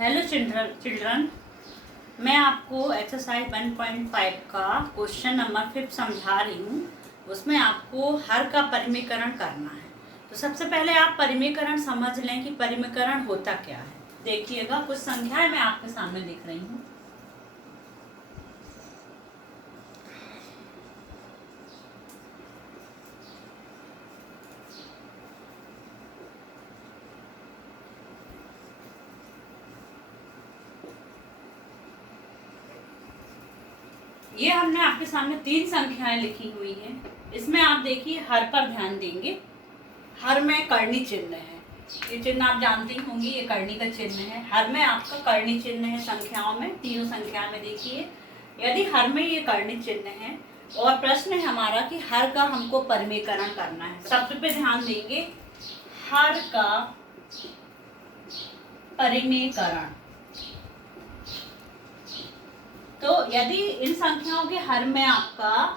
Hello children, मैं आपको exercise 1.5 का क्वेश्चन नंबर 5 समझा रही हूँ। उसमें आपको हर का परिमीकरण करना है। तो सबसे पहले आप परिमीकरण समझ लें कि परिमीकरण होता क्या है। देखिएगा, कुछ संख्याएं मैं आपके सामने लिख रही हूँ। ये हमने आपके सामने 3 संख्याएं लिखी हुई हैं। इसमें आप देखिए, हर पर ध्यान देंगे। हर में कर्णी चिन्ह है। ये चिन्ह आप जानती होंगी, ये कर्णी का चिन्ह है। हर में आपका कर्णी चिन्ह है संख्याओं में, तीनों संख्या में। देखिए, यदि हर में ये कर्णी चिन्ह है और प्रश्न है हमारा कि हर का हमको परिमीकरण करना है। शब्द पे ध्यान देंगे, हर का परिमीकरण। तो यदि इन संख्याओं के हर में आपका,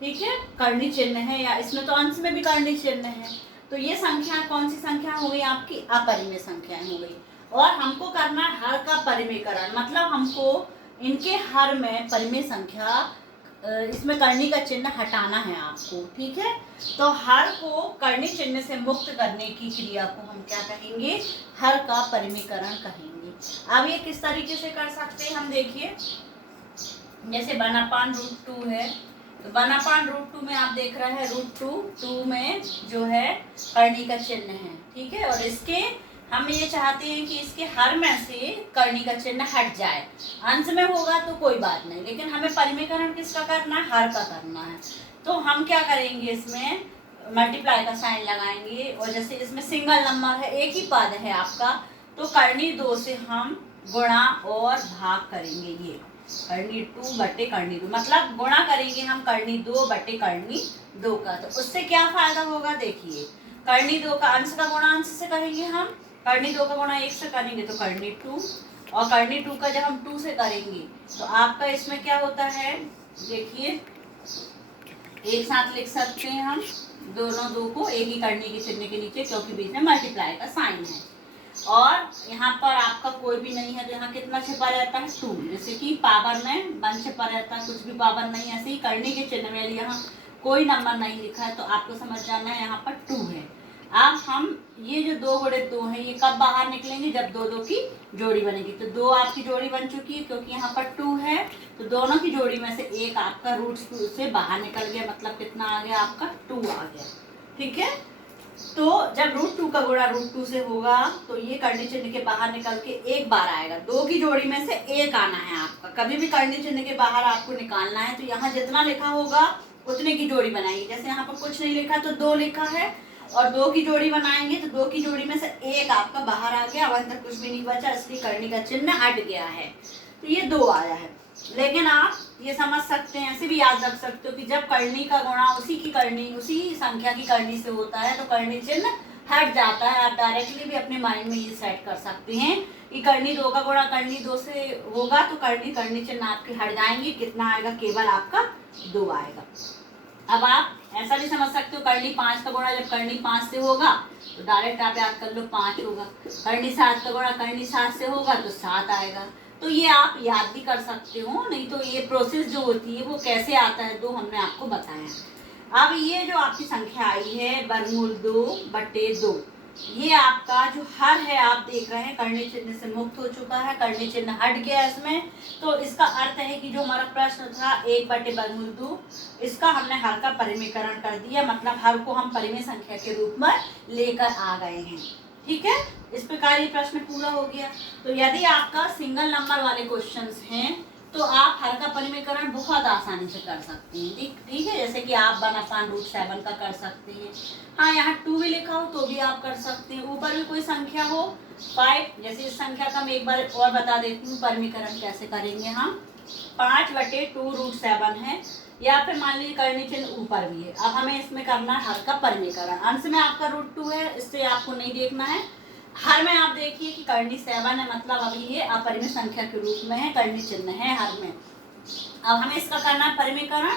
ठीक है, कर्णी चिन्ह है, या इसमें तो अंश में भी कर्णी चिन्ह है, तो ये संख्या कौन सी संख्या हो गई? आपकी अपरिमेय संख्याएं हो गई। और हमको करना है हर का परिमेयकरण, मतलब हमको इनके हर में परिमेय संख्या, इसमें कर्णी का चिन्ह हटाना है आपको, ठीक है। तो हर को कर्णी चिन्ह से मुक्त करने की क्रिया को हम क्या कहेंगे? हर का परिमेयकरण कहेंगे। अब ये किस तरीके से कर सकते हैं हम देखिए, जैसे 1/√2 है, तो 1/√2 में आप देख रहे हैं √2 में जो है कर्णी का चिन्ह है, ठीक है। और इसके हम ये चाहते हैं कि इसके हर में से कर्णी का चिन्ह हट जाए। अंश में होगा तो कोई बात नहीं, लेकिन हमें परिमेयकरण किसका करना है? हर का करना है। तो हम क्या करेंगे, इसमें मल्टीप्लाई का साइन लगाएंगे। और जैसे इसमें सिंगल नंबर है, एक ही पद है आपका, तो कर्णी 2 से हम गुणा और भाग करेंगे। ये कर्णी 2 बटे कर्णी 2, मतलब गुणा करेंगे हम कर्णी 2 बटे कर्णी 2 का। तो उससे क्या फायदा होगा? देखिए, कर्णी 2 का अंश का गुणा अंश से करेंगे हम, कर्णी 2 का गुणा 1 से करेंगे तो कर्णी 2, और कर्णी 2 का जब हम 2 से करेंगे तो आपका इसमें क्या होता है? देखिए, एक साथ लिख सकते हैं हम दोनों 2 को एक ही कर्णी के चिन्ह के नीचे, क्योंकि बीच में मल्टीप्लाई का साइन है। और यहाँ पर आपका कोई भी नहीं है, तो यहाँ कितना छिपा रहता है? 2। जैसे कि पावर में 1 छिपा रहता है, कुछ भी पावर नहीं, ऐसे ही कर्णी के चिन्ह में यहाँ कोई नंबर नहीं लिखा है, तो आपको समझ जाना है यहाँ पर 2 है। अब हम ये जो 2 गुणे 2 है, ये कब बाहर निकलेंगे? जब 2 की जोड़ी बनेगी। तो 2 आपकी जोड़ी बन चुकी है, क्योंकि यहाँ पर 2 है, तो दोनों की जोड़ी में से एक आपका √2 से बाहर निकल गया, मतलब कितना आ गया? आपका 2 आ गया, ठीक है। तो जब √2 का गुणा √2 से होगा तो ये कर्णी चिन्ह के बाहर निकल के एक बार आएगा। 2 की जोड़ी में से एक आना है आपका। कभी भी कर्णी चिन्ह के बाहर आपको निकालना है, तो यहाँ जितना लिखा होगा उतने की जोड़ी बनाएंगे। जैसे यहाँ पर कुछ नहीं लिखा तो 2 लिखा है, और 2 की जोड़ी बनाएंगे तो 2 की जोड़ी में से एक आपका बाहर आ गया, अब अंदर कुछ भी नहीं बचा, इसलिए कर्णी का चिन्ह हट गया है। तो ये 2 आया है। लेकिन आप ये समझ सकते हैं, ऐसे भी याद रख सकते हो कि जब कर्णी का गुणा उसी की कर्णी, उसी संख्या की कर्णी से होता है, तो कर्णी चिन्ह हट जाता है। आप डायरेक्टली भी अपने माइंड में ये सेट कर सकते हैं कि कर्णी 2 का गुणा कर्णी 2 से होगा, तो कर्णी चिन्ह आपके हट जाएंगे। कितना आएगा? केवल आपका 2 आएगा। अब आप ऐसा भी समझ सकते हो, कर्णी 5 का गुणा जब कर्णी 5 से होगा तो डायरेक्ट आप याद कर लो 5 होगा। कर्णी 7 का गुणा कर्णी 7 से होगा तो 7 आएगा। तो ये आप याद भी कर सकते हो, नहीं तो ये प्रोसेस जो होती है वो कैसे आता है, तो हमने आपको बताया। अब ये जो आपकी संख्या आई है वर्गमूल 2 बटे 2, ये आपका जो हर है, आप देख रहे हैं कर्णी चिन्ह से मुक्त हो चुका है, कर्णी चिन्ह हट गया इसमें। तो इसका अर्थ है कि जो हमारा प्रश्न था 1 बटे वर्गमूल 2, इसका हमने हर का परिमेयकरण कर दिया, मतलब हर को हम परिमेय संख्या के रूप में लेकर आ गए हैं, ठीक है। इस प्रकार ये प्रश्न पूरा हो गया। तो यदि आपका सिंगल नंबर वाले क्वेश्चंस हैं तो आप हर का परिमेयकरण बहुत आसानी से कर सकते हैं, ठीक है। जैसे कि आप 1/√7 का कर सकते हैं। हाँ, यहाँ 2 भी लिखा हो तो भी आप कर सकते हैं। ऊपर भी कोई संख्या हो 5, जैसे इस संख्या का मैं एक बार और बता देती हूँ परिमेयकरण कैसे करेंगे हम। 5 बटे 2√7 है, या फिर मान लीजिए कर्णी चिन्ह ऊपर भी है। अब हमें इसमें करना है हर का परिमेयकरण। अंश में आपका √2 है, इससे आपको नहीं देखना है। हर में आप देखिए कि कर्णी 7 है, मतलब अभी ये अपरिमेय संख्या के रूप में है, कर्णी चिन्ह है हर में। अब हमें इसका करना है परिमेयकरण।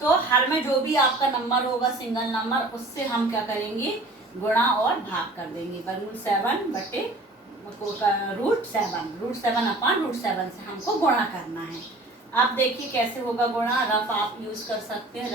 तो हर में जो भी आपका नंबर होगा सिंगल नंबर, उससे हम क्या करेंगे? गुणा और भाग कर देंगे। वर्गमूल 7 बटे √7 से हमको गुणा करना है। अब देखिए कैसे होगा गुणा। रफ आप यूज कर सकते हैं,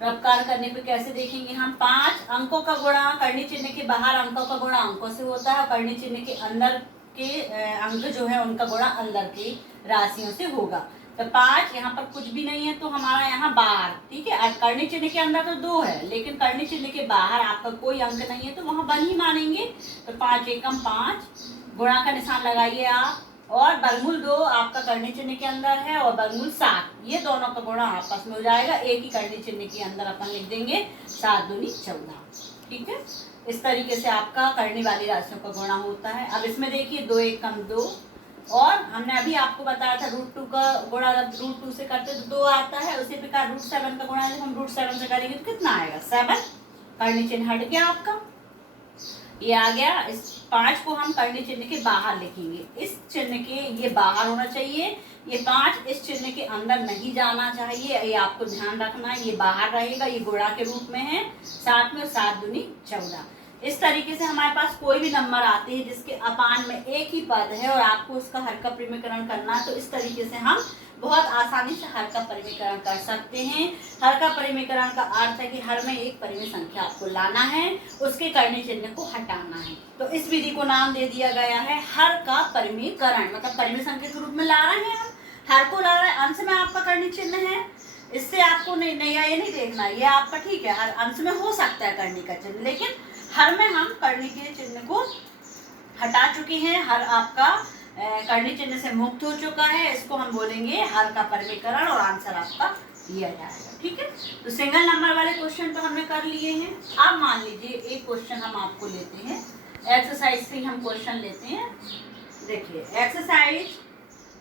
रफ कार करने पे कैसे देखेंगे हम। 5 अंकों का गुणा करनी चिन्ह के बाहर अंकों का गुणा अंकों से होता है, और करनी चिन्ह के अंदर के अंक जो है उनका गुणा अंदर की राशियों से होगा। तो 5 यहाँ पर कुछ भी नहीं है तो हमारा यहाँ बाहर, ठीक है। करनी चिन्ह के अंदर तो 2 है, लेकिन करनी चिन्ह के बाहर आपका कोई अंक नहीं है तो वहां 1 ही मानेंगे। तो 5 एकम 5, गुणा का निशान लगाइए आप, और वर्गमूल 2 आपका करनी चिन्ह के अंदर है, और वर्गमूल 7, ये दोनों का गुणा आपस में हो जाएगा। एक ही करनी चिन्ह के अंदर अपन लिख देंगे 7 दूनी 14, ठीक है। इस तरीके से आपका करने वाली राशियों का गुणा होता है। अब इसमें देखिए 2 एकम 2, और हमने अभी आपको बताया था √2 का गुणा जब √2 से करते तो 2 आता है। उसी प्रकार √7 का गुणा जब हम √7 से करेंगे तो कितना आएगा 7, करनी चिन्ह हट गया आपका, ये आ गया। इस 5 को हम करनी चिन्ह के बाहर लिखेंगे, इस चिन्ह के ये बाहर होना चाहिए, ये 5 इस चिन्ह के अंदर नहीं जाना चाहिए, ये आपको ध्यान रखना है, ये बाहर रहेगा, ये गुणा के रूप में है 7 में, 7 दूनी 14। इस तरीके से हमारे पास कोई भी नंबर आते हैं जिसके अपान में एक ही पद है और आपको उसका हर का परिमीकरण करना है, तो इस तरीके से हम बहुत आसानी से हर का परिमीकरण कर सकते हैं। हर का परिमीकरण का अर्थ है कि हर में एक परिमेय संख्या आपको लाना है, उसके करनी चिन्ह को हटाना है। तो इस विधि को नाम दे दिया गया है हर का परिमीकरण, मतलब परिमेय संख्या के रूप में ला रहे हैं हम, हर को ला रहे हैं। अंश में आपका करनी चिन्ह है, इससे आपको नहीं ये नहीं देखना, ये आपका ठीक है, हर अंश में हो सकता है करनी का चिन्ह, लेकिन हर में हम करनी के चिन्ह को हटा चुके हैं, हर आपका करनी चिन्ह से मुक्त हो चुका है। इसको हम बोलेंगे हर का परिमीकरण, और आंसर आपका दिया जाएगा, ठीक है। तो सिंगल नंबर वाले क्वेश्चन तो हमने कर लिए हैं। अब मान लीजिए एक क्वेश्चन हम आपको लेते हैं, एक्सरसाइज से हम क्वेश्चन लेते हैं। देखिए एक्सरसाइज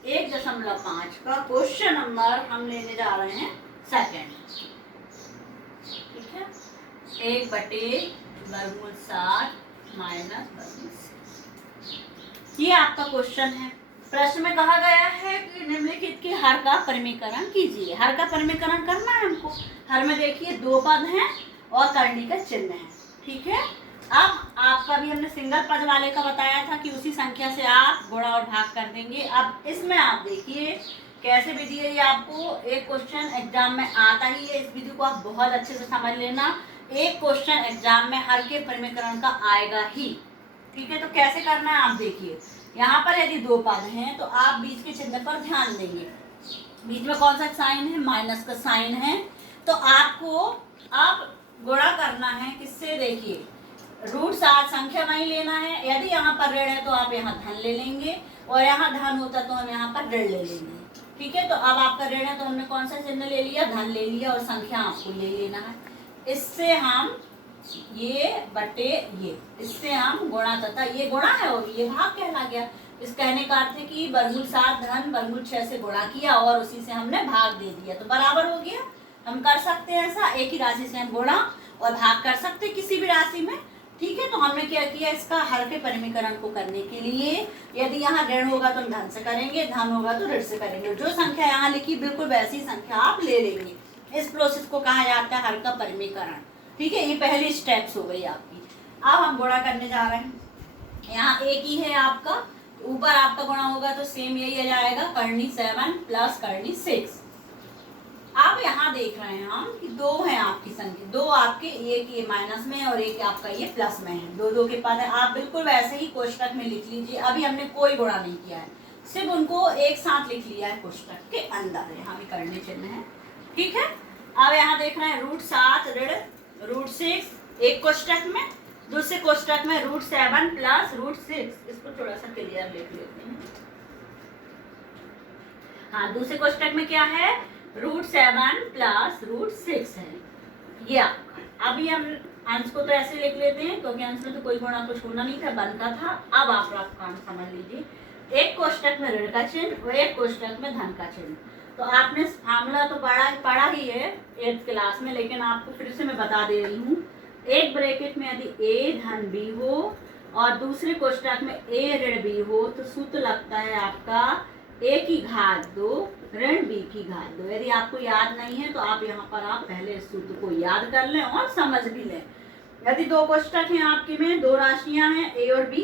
1.5 का क्वेश्चन नंबर हम लेने जा रहे हैं सेकंड, ठीक है। 1/√7 माइनस वर्गमूल 6, ये आपका क्वेश्चन है। प्रश्न में कहा गया है कि निम्नलिखित के हर का परिमीकरण कीजिए। हर का परिमीकरण करना है हमको। हर में देखिए 2 पद हैं और करनी का चिन्ह है, ठीक है। अब आपका भी हमने सिंगल पद वाले का बताया था कि उसी संख्या से आप गुणा और भाग कर देंगे। अब इसमें आप देखिए कैसे विधि है, ये आपको एक क्वेश्चन एग्जाम में आता ही है, इस विधि को आप बहुत अच्छे से समझ लेना। एक क्वेश्चन एग्जाम में हर के परिमीकरण का आएगा ही, ठीक है। तो कैसे करना है आप देखिए, यहाँ पर यदि 2 पद हैं तो आप बीच के चिन्ह पर ध्यान देंगे। बीच में कौन सा साइन है, माइनस का साइन है। तो आपको अब गुणा करना है किससे, देखिए √7 संख्या वही लेना है। यदि यहाँ पर ऋण है तो आप यहाँ धन ले लेंगे, और यहाँ धन होता तो हम यहाँ पर ऋण ले लेंगे, ठीक है। तो अब आपका ऋण है तो हमने कौन सा चिन्ह ले लिया, धन ले लिया, और संख्या आपको ले लेना है। इससे हम ये बटे ये, इससे हम गुणा, तथा ये गुणा है और ये भाग कहला गया। इस कहने का अर्थ है कि वर्गमूल 7 धन वर्गमूल 6 से गुणा किया और उसी से हमने भाग दे दिया, तो बराबर हो गया। हम कर सकते हैं ऐसा, एक ही राशि से हम गुणा और भाग कर सकते हैं किसी भी राशि में, ठीक है। तो हमने क्या किया, इसका हर के परिमीकरण को करने के लिए यदि यहाँ ऋण होगा तो हम धन से करेंगे, धन होगा तो ऋण से करेंगे। जो संख्या यहाँ लिखी बिल्कुल वैसी संख्या आप ले लेंगे। इस प्रोसेस को कहा जाता है हर का परिमीकरण, ठीक है। ये पहली स्टेप्स हो गई आपकी। अब हम गुणा करने जा रहे हैं। यहाँ एक ही है आपका, ऊपर आपका गुणा होगा तो सेम यही आ जाएगा, करनी 7 प्लस करनी 6। अब यहाँ देख रहे हैं हम कि 2 है आपकी संख्या, 2 आपके, एक ये माइनस में और एक आपका ये प्लस में है, 2 के पद है। आप बिल्कुल वैसे ही कोष्टक में लिख लीजिए। अभी हमने कोई गुणा नहीं किया है, सिर्फ उनको एक साथ लिख लिया है कोष्टक के अंदर। यहाँ भी करने चिन्ह है, ठीक है। अब यहाँ देख रहे हैं √7 ऋण √6 एक कोष्टक में, दूसरे कोष्टक में √7 प्लस √6। इसको थोड़ा सा क्लियर लिख लेते हैं। हाँ, दूसरे कोष्टक में क्या है, √7 प्लस √6 है ये आपका। अभी हम अंश को तो ऐसे लिख लेते हैं क्योंकि अंश में तो कोई गुणा कुछ होना नहीं था, बनता था। अब आप काम समझ लीजिए, एक कोष्टक में ऋण का चिन्ह और एक कोष्टक में धन का चिन्ह। तो आपने फार्मूला तो पढ़ा ही है 8th क्लास में, लेकिन आपको फिर से मैं बता दे रही हूँ। एक ब्रैकेट में यदि a धन b हो और दूसरे कोष्टक में a ऋण b हो तो सूत्र लगता है आपका a की घात 2 ऋण b की घात 2। यदि आपको याद नहीं है तो आप यहाँ पर आप पहले इस सूत्र को याद कर लें और समझ भी लें। यदि दो कोष्टक हैं आपके में, दो राशियां हैं ए और बी,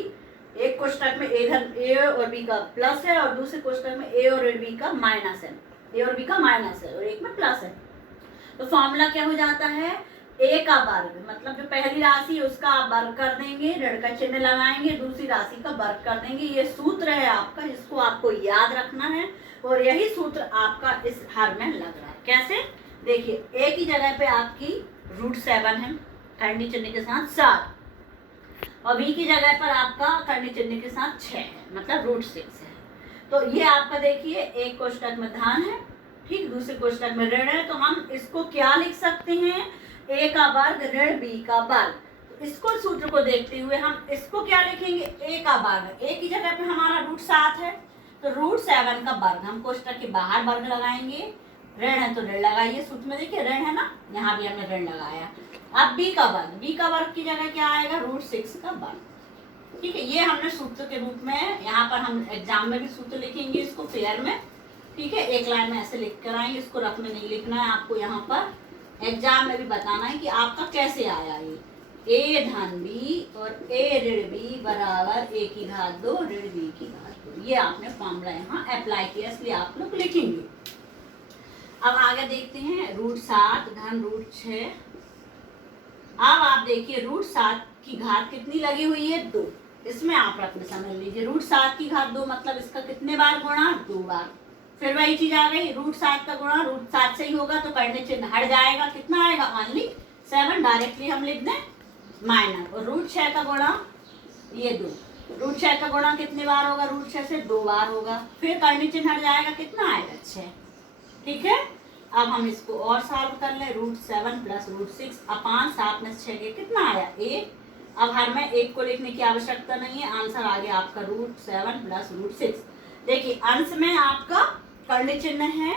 एक कोष्टक में ए और बी का प्लस है और दूसरे कोष्टक में ए और बी का माइनस है, ए और बी का माइनस है और एक में प्लस है, तो फॉर्मूला क्या हो जाता है, ए का वर्ग, मतलब जो पहली राशि है उसका आप वर्ग कर देंगे, ऋण का चिन्ह लगाएंगे, दूसरी राशि का वर्ग कर देंगे। ये सूत्र है आपका, जिसको आपको याद रखना है और यही सूत्र आपका इस हर में लग रहा है। कैसे, देखिए ए की जगह पे आपकी √7 है करनी चिन्ह के साथ 7, और बी की जगह पर आपका करनी चिन्ह के साथ 6 है, मतलब √6 है। तो ये आपका देखिए एक कोष्टक में धन है, ठीक, दूसरे कोष्टक में ऋण है, तो हम इसको क्या लिख सकते हैं, ए का वर्ग ऋण बी का वर्ग। तो इसको सूत्र को देखते हुए हम इसको क्या लिखेंगे, ए का वर्ग, ए की जगह पे हमारा √7 है तो √7 का वर्ग, हम कोष्टक के बाहर वर्ग लगाएंगे, ऋण है तो ऋण लगाइए, सूत्र में देखिए ऋण है ना, यहाँ भी हमने ऋण लगाया। अब बी का वर्ग की जगह क्या आएगा, √6 का वर्ग, ठीक है। ये हमने सूत्र के रूप में, यहाँ पर हम एग्जाम में भी सूत्र लिखेंगे इसको फेयर में, ठीक है, एक लाइन में ऐसे लिख कर आएंगे, इसको रफ में नहीं लिखना है आपको, यहाँ पर एग्जाम में भी बताना है कि आपका कैसे आया ये, ए धन बी और ए ऋण बी बराबर ए की घात 2 ऋण बी की घात 2, ये आपने फॉर्मूला यहाँ अप्लाई किया, इसलिए आप लोग लिखेंगे। अब आगे देखते हैं √7 धन √6। अब आप देखिए √7 की घात कितनी लगी हुई है, 2, इसमें आप रख में समझ लीजिए, √7 की घात 2 मतलब इसका कितने बार गुणा, 2 बार। फिर वही चीज आ गई, √7 का गुणा √7 से ही होगा तो करने चिन्ह हट जाएगा, कितना आएगा, ओनली 7, डायरेक्टली हम लिख दें माइनस, और √6 का गुणा ये 2, √6 का गुणा कितने बार होगा, √6 से 2 बार होगा, फिर करने चिन्ह हट जाएगा, कितना आएगा, 6, ठीक है। अब हम इसको और सॉल्व कर ले, √7 + √6 अपान 7 में 6 के कितना आया, 1। अब हर में 1 को लिखने की आवश्यकता नहीं है, आंसर आ गया आपका √7 + √6। देखिए अंश में आपका करने चिन्ह है,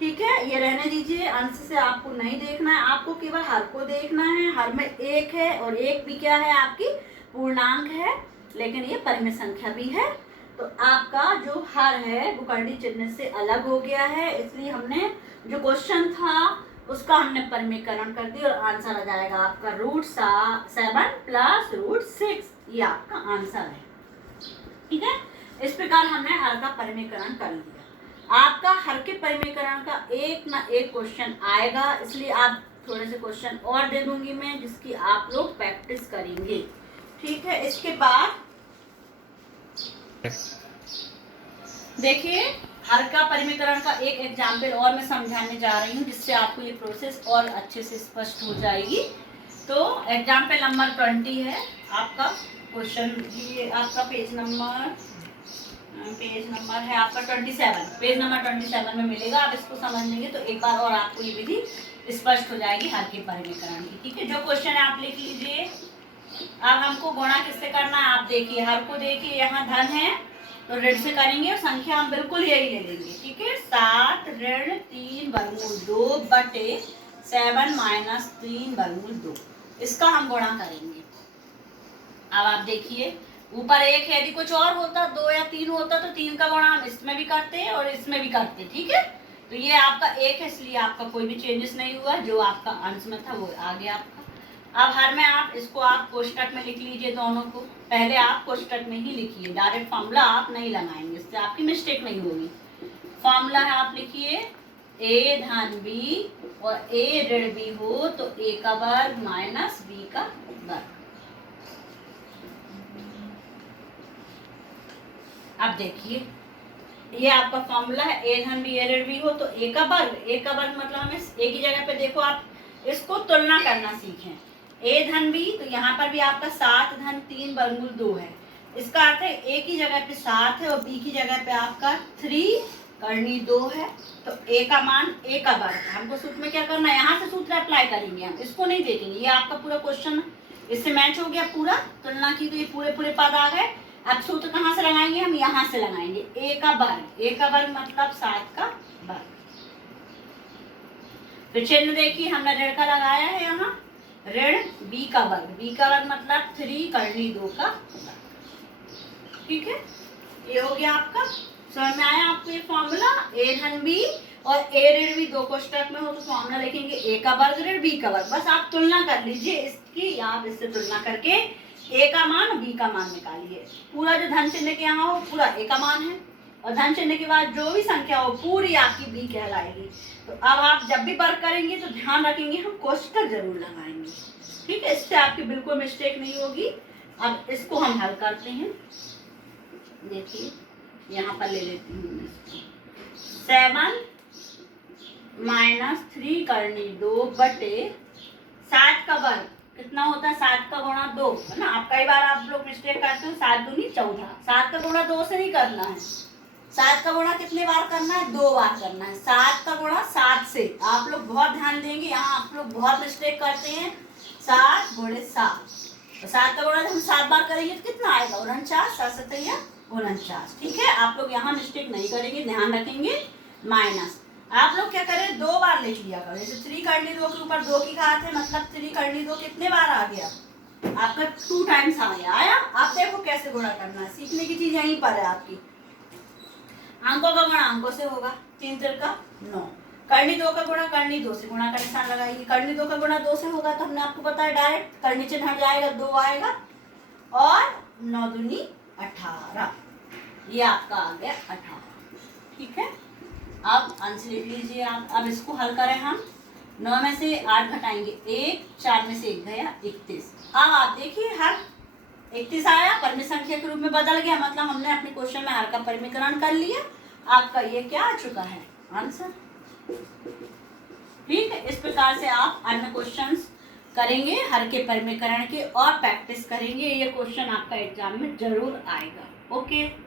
ठीक है, ये रहने दीजिए, अंश से आपको नहीं देखना है, आपको केवल हर को देखना है। हर में 1 है और 1 भी क्या है, आपकी पूर्णांक है, लेकिन ये परिमित संख्या भी है, तो आपका जो हर है वो करनी चिन्ह से अलग हो गया है, इसलिए हमने जो क्वेश्चन था उसका हमने परिमीकरण कर दिया और आंसर आ जाएगा आपका √7 + √6, ये आपका आंसर है, ठीक है। इस प्रकार हमने हर का परिमीकरण कर लिया। आपका हर के परिमीकरण का एक ना एक क्वेश्चन आएगा, इसलिए आप थोड़े से क्वेश्चन और दे दूंगी मैं, जिसकी आप लोग प्रैक्टिस करेंगे, ठीक है। इसके बाद देखिए हर का परिमीकरण का एक एग्जाम्पल और मैं समझाने जा रही हूँ, जिससे आपको ये प्रोसेस और अच्छे से स्पष्ट हो जाएगी। तो एग्जाम्पल नंबर 20 है आपका क्वेश्चन, ये आपका पेज नंबर है आपका 27, पेज नंबर 27 में मिलेगा। आप इसको समझ लेंगे तो एक बार और आपको ये विधि स्पष्ट हो जाएगी हर के परिमीकरण की, ठीक है। जो क्वेश्चन है आप लिख लीजिए। अब हमको गुणा किससे करना है, आप देखिए हर को देखिए, यहाँ धन है तो ऋण से करेंगे और संख्या हम बिल्कुल यही ले लेंगे, ठीक है। 7 ऋण 3 वर्गमूल 2 बटे 7 माइनस 3 वर्गमूल 2, इसका हम गुणा करेंगे। अब आप देखिए ऊपर 1 है, यदि कुछ और होता 2 या 3 होता तो 3 का गुणा हम इसमें भी करते हैं और इसमें भी करते हैं, ठीक है। तो ये आपका 1 है, इसलिए आपका कोई भी चेंजेस नहीं हुआ, जो आपका अंश में था वो आ गया आपका। अब हर में आप इसको आप कोष्टक में लिख लीजिए, दोनों को पहले आप कोष्टक में ही लिखिए, डायरेक्ट फॉर्मूला आप नहीं लगाएंगे, इससे आपकी मिस्टेक नहीं होगी। फॉर्मूला है आप लिखिए, ए धन बी और ए ऋण बी हो तो ए का वर्ग माइनस बी का वर्ग। अब देखिए ये आपका फॉर्मूला है, ए धन बी ए ऋण बी हो तो ए का वर्ग, ए का वर्ग मतलब हमें ए की जगह पे देखो आप इसको तुलना करना सीखें, ए धन बी, तो यहाँ पर भी आपका 7 धन 3 वर्गमूल 2 है, इसका अर्थ है ए की जगह पे 7 है और बी की जगह पे आपका 3 करनी 2 है, तो ए का मान ए का वर्ग। हमको सूत्र में क्या करना है, यहाँ से सूत्र अप्लाई करेंगे, हम इसको नहीं देखेंगे, ये आपका पूरा क्वेश्चन इससे मैच हो गया, पूरा तुलना की तो ये पूरे पद आ गए। अब सूत्र कहाँ से लगाएंगे, हम यहाँ से लगाएंगे, ए का वर्ग मतलब 7 का वर्ग। तो चिन्ह देखिए हमने ऋण का लगाया है यहाँ, ऋण बी का वर्ग मतलब 3 करनी 2 का वर्ग, ठीक है। ये हो गया आपका, समझ में आया आपको ये फॉर्मूला, ए धन बी और ए ऋण बी 2 कोष्टक में हो तो फॉर्मूला लिखेंगे ए का वर्ग ऋण बी का वर्ग। बस आप तुलना कर लीजिए इसकी, आप इससे तुलना करके ए का मान और बी का मान निकालिए। पूरा जो धन चिन्ह के यहाँ हो पूरा ए का मान है, और धन चिन्ह के बाद जो भी संख्या हो पूरी आपकी बी कहलाएगी। तो अब आप जब भी वर्ग करेंगे तो ध्यान रखेंगे हम कोष्टक जरूर लगाएंगे, ठीक है, इससे आपकी बिल्कुल मिस्टेक नहीं होगी। अब इसको हम हल करते हैं। देखिए यहाँ पर ले लेती हूँ इसको, 7 - 3 करनी 2 बटे 7 का वर्ग कितना होता है, 7 का गुणा 2 है ना। अब कई बार आप लोग मिस्टेक करते हो, 7 दूनी 14, 7 का गुणा 2 से नहीं करना है, 7 का गुणा कितने बार करना है, 2 बार करना है। 7 का गुणा 7 से, आप लोग बहुत ध्यान देंगे, यहाँ आप लोग बहुत मिस्टेक करते हैं। 7 गुणे 7, तो 7 का गुणा जब हम 7 बार करेंगे तो कितना आएगा, 49, 7 7 49, ठीक है। आप लोग यहाँ मिस्टेक नहीं करेंगे, ध्यान रखेंगे। माइनस आप लोग क्या करें, 2 बार लिख लिया करो, जैसे 3 करनी 2 के ऊपर 2 की घात है, मतलब 3 करनी 2 कितने बार आ गया आपका, 2 टाइम्स आया। आप देखो कैसे गुणा करना है, सीखने की चीज यहीं पर है आपकी। अंकों का गुणा अंकों से होगा, 3 3 का 9, करनी 2 का गुणा करनी 2 से गुणा का निशान लगाइए। करनी 2 का गुणा 2 से होगा तो हमने आपको बताया डायरेक्ट करनी चिन्ह हट जाएगा, 2 आएगा, और 9 दूनी 18, ये आपका आ गया 18, ठीक है। अब आंसर लिख लीजिए आप। अब इसको हल करें हम, 9 में से 8 घटाएंगे 1, 4 में से 1 गया 31। अब आप देखिए हर 31 आया, परिमित संख्या के रूप में बदल गया, मतलब हमने अपने क्वेश्चन में हर का परिमितकरण कर लिया। आपका ये क्या आ चुका है, आंसर, ठीक है। इस प्रकार से आप अन्य क्वेश्चंस करेंगे हर के परिमितकरण के और प्रैक्टिस करेंगे, ये क्वेश्चन आपका एग्जाम में जरूर आएगा। ओके।